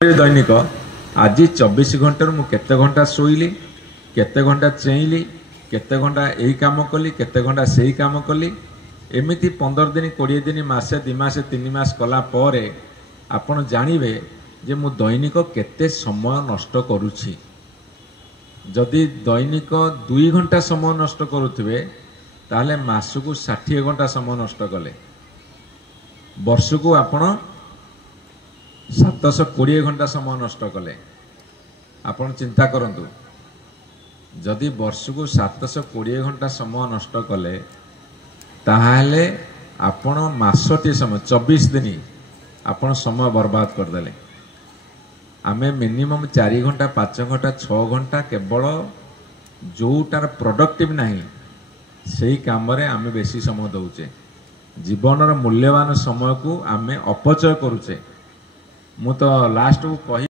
दैनिक आज 24 घंटे मु केते घंटा शोइली केते घंटा चेइली केते घंटा यही काम कली केते घंटा सही काम कली एमिति 15 दिन 20 दिन मासे 2 मास 3 मास कला परे आपण जानिबे जे मु दैनिक केते समय नष्ट करूछि। जदि दैनिक 2 घंटा समय नष्ट करुथिबे ताले मासकु 60 घंटा समय नष्ट कले वर्षकु आपण 720 घंटा समय नष्ट कले। आपण चिंता करंतु जदि वर्षकु 720 घंटा समय नष्ट कले ताहाले आपण मासटी समय 24 दिन आपण समय बर्बाद कर देले। आमे मिनिमम 4 घंटा 5 घंटा 6 घंटा केवल जोटार प्रोडक्टिव नहीं सही काम रे आमे बेसी समय दउचे। जीवनर मूल्यवान समय को आमे अपचय करूचे। मु तो लास्ट को कही